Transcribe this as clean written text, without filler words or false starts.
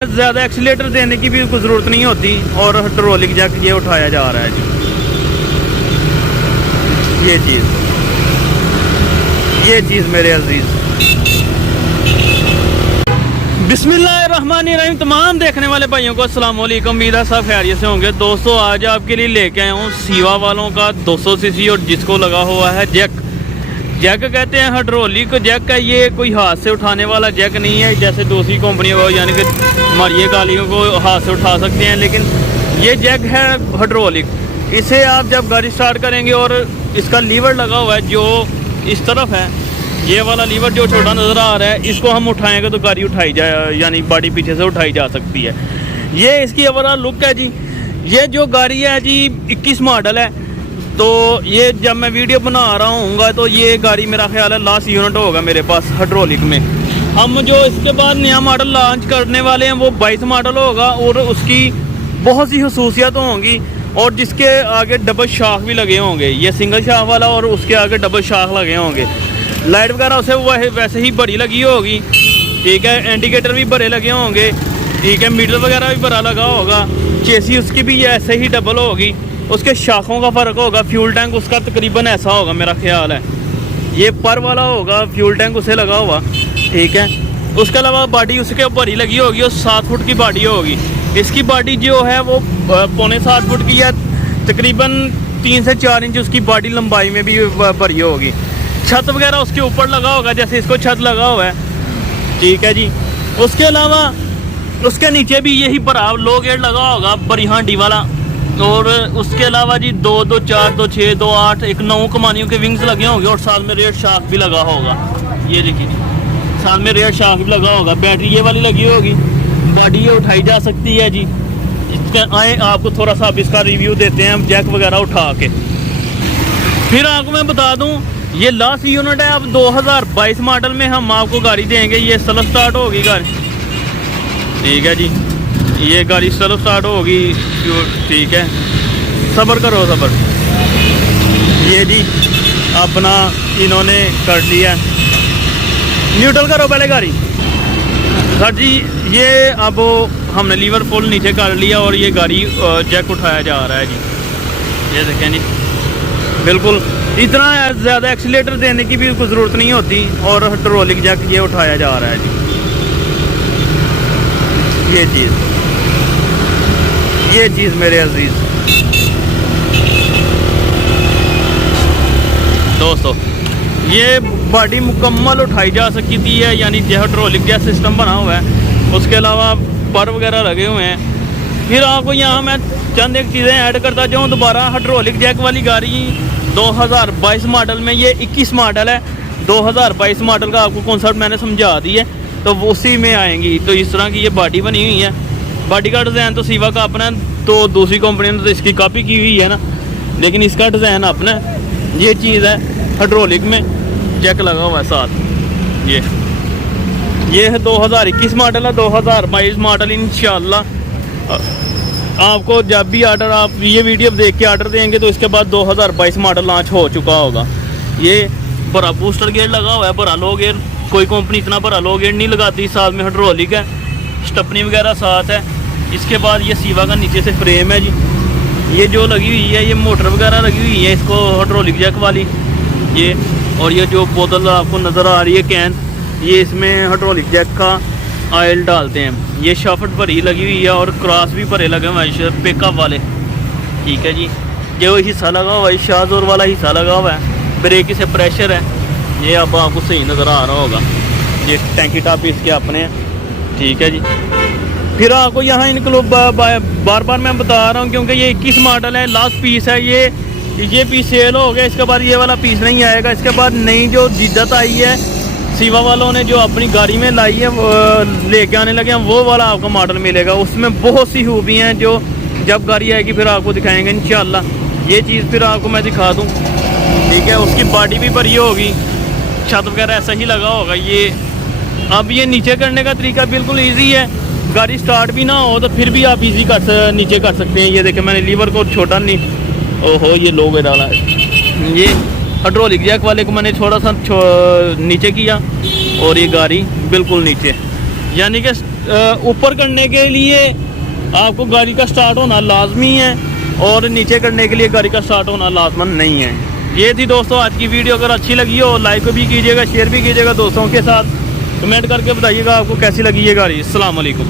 ज़्यादा एक्सीलेटर देने की भी कोई ज़रूरत नहीं होती और हाइड्रोलिक जैक ये उठाया जा रहा है जी। ये चीज़ मेरे अजीज़। बिस्मिल्लाहिर्रहमानिर्रहीम। तमाम देखने वाले भाइयों को अस्सलाम वालेकुम। उम्मीद है सब खैरियत से होंगे। दोस्तों आज आपके लिए लेके आया हूँ सीवा वालों का 200 सीसी और जिसको लगा हुआ है जैक। जैक कहते हैं हाइड्रोलिक जैक है। ये कोई हाथ से उठाने वाला जैक नहीं है जैसे दूसरी कंपनियों को, यानी कि हमारी गाड़ियों को हाथ से उठा सकते हैं, लेकिन ये जैक है हाइड्रोलिक। इसे आप जब गाड़ी स्टार्ट करेंगे और इसका लीवर लगा हुआ है जो इस तरफ है, ये वाला लीवर जो छोटा नज़र आ रहा है, इसको हम उठाएंगे तो गाड़ी उठाई जाए, यानी बॉडी पीछे से उठाई जा सकती है। ये इसकी ओवरऑल लुक है जी। ये जो गाड़ी है जी 21 मॉडल है। तो ये जब मैं वीडियो बना रहा हूँ तो ये गाड़ी मेरा ख्याल है लास्ट यूनिट होगा मेरे पास हाइड्रोलिक में। हम जो इसके बाद नया मॉडल लॉन्च करने वाले हैं वो 22 मॉडल होगा और उसकी बहुत सी खसूसियात होंगी और जिसके आगे डबल शाख भी लगे होंगे। ये सिंगल शाख वाला और उसके आगे डबल शाख लगे होंगे। लाइट वगैरह उसे वैसे ही बड़ी लगी होगी, ठीक है। इंडिकेटर भी बड़े लगे होंगे, ठीक है। मीटर वगैरह भी बड़ा लगा होगा। चेसी उसकी भी ऐसे ही डबल होगी। उसके शाखों का फ़र्क होगा। फ्यूल टैंक उसका तकरीबन ऐसा होगा मेरा ख्याल है। ये पर वाला होगा फ्यूल टैंक उसे लगा हुआ, ठीक है। उसके अलावा बॉडी उसके ऊपर ही लगी होगी और 7 फुट की बॉडी होगी। इसकी बॉडी जो है वो 6.25 फुट की है। तकरीबन 3 से 4 इंच उसकी बॉडी लंबाई में भी भरी होगी। छत वगैरह उसके ऊपर लगा होगा जैसे इसको छत लगा हुआ है, ठीक है जी। उसके अलावा उसके नीचे भी यही बराबर लो गेट लगा होगा बड़ी हांडी वाला। और उसके अलावा जी 2, 2, 4, 2, 6, 2, 8, 1, 9 कमानियों के विंग्स लगे होंगे और साथ में रेयर शार्क भी लगा होगा। ये देखिए साथ में रेयर शार्क भी लगा होगा। बैटरी ये वाली लगी होगी। बॉडी ये उठाई जा सकती है जी। इसका आए आपको थोड़ा सा अब इसका रिव्यू देते हैं जैक वगैरह उठा के। फिर आपको मैं बता दूं ये लास्ट यूनिट है। अब 2022 मॉडल में हम आपको गाड़ी देंगे। ये सेल्फ स्टार्ट होगी गाड़ी, ठीक है जी। ये गाड़ी सेल्फ स्टार्ट होगी, ठीक है। सब्र करो सब्र। ये जी अपना इन्होंने कर लिया। न्यूट्रल करो पहले गाड़ी। सर जी ये अब हमने लीवर फुल नीचे कर लिया और ये गाड़ी जैक उठाया जा रहा है जी। ये देखें जी, बिल्कुल इतना ज़्यादा एक्सीलेटर देने की भी कोई ज़रूरत नहीं होती और हाइड्रोलिक जैक ये उठाया जा रहा है जी। ये चीज़ मेरे अजीज़। दोस्तों ये बॉडी मुकम्मल उठाई जा सकती है, यानी हाइड्रोलिक जैसा सिस्टम बना हुआ है। उसके अलावा पर वगैरह लगे हुए हैं। फिर आपको यहाँ मैं चंद एक चीज़ें ऐड करता जाऊँ दोबारा। हाइड्रोलिक जैक वाली गाड़ी 2022 मॉडल में, ये 21 मॉडल है। 2022 मॉडल का आपको कॉन्सेप्ट मैंने समझा दी है तो उसी में आएंगी। तो इस तरह की ये बॉडी बनी हुई है। बॉडी का डिज़ाइन तो सीवा का अपना है, तो दूसरी कंपनी ने तो इसकी कॉपी की हुई है ना, लेकिन इसका डिज़ाइन अपना है। ये चीज़ है हाइड्रोलिक में जैक लगा हुआ है साथ। ये है 2021 मॉडल है। 2022 मॉडल इंशाल्लाह आपको जब भी ऑर्डर, आप ये वीडियो देख के ऑर्डर देंगे तो इसके बाद 2022 मॉडल लॉन्च हो चुका होगा। ये बड़ा बूस्टर गेयर लगा हुआ है, बड़ा लो गेयर। कोई कंपनी इतना बड़ा लो गेयर नहीं लगाती। साथ में हाइड्रोलिक है, स्टपनी वगैरह साथ है। इसके बाद ये सीवा का नीचे से फ्रेम है जी। ये जो लगी हुई है ये मोटर वगैरह लगी हुई है इसको हाइड्रोलिक जैक वाली। ये और ये जो बोतल आपको नज़र आ रही है कैन, ये इसमें हाइड्रोलिक जैक का ऑयल डालते हैं। ये शाफ्ट भरी लगी हुई है और क्रॉस भी भरे लगे हुए हैं पिकअप वाले, ठीक है जी। जो हिस्सा लगा हुआ है शाहजोर वाला हिस्सा लगा हुआ है। ब्रेक से प्रेशर है, ये अब आपको सही नज़र आ रहा होगा। ये टैंकी टॉप इसके अपने हैं, ठीक है जी। फिर आपको यहाँ इनको बार बार मैं बता रहा हूँ क्योंकि ये 21 मॉडल है, लास्ट पीस है। ये पीस सेल हो गया। इसके बाद ये वाला पीस नहीं आएगा। इसके बाद नई जो जिद्दत आई है सीवा वालों ने जो अपनी गाड़ी में लाई है लेके आने लगे हैं, वो वाला आपको मॉडल मिलेगा। उसमें बहुत सी खूबी हैं जो जब गाड़ी आएगी फिर आपको दिखाएंगे इंशाल्लाह। ये चीज़ फिर आपको मैं दिखा दूँ, ठीक है। उसकी बॉडी भी भरी होगी, छत वगैरह ऐसा ही लगा होगा। ये अब ये नीचे करने का तरीका बिल्कुल ईजी है। गाड़ी स्टार्ट भी ना हो तो फिर भी आप ईजी नीचे कर सकते हैं। ये देखें मैंने लीवर को छोटा नहीं, ओहो ये लोग डाला है। ये हाइड्रोलिक जैक वाले को मैंने थोड़ा सा नीचे किया और ये गाड़ी बिल्कुल नीचे, यानी कि ऊपर करने के लिए आपको गाड़ी का स्टार्ट होना लाजमी है और नीचे करने के लिए गाड़ी का स्टार्ट होना लाजमन नहीं है। ये थी दोस्तों आज की वीडियो। अगर अच्छी लगी हो लाइक भी कीजिएगा, शेयर भी कीजिएगा दोस्तों के साथ, कमेंट करके बताइएगा आपको कैसी लगी ये गाड़ी। अस्सलाम वालेकुम।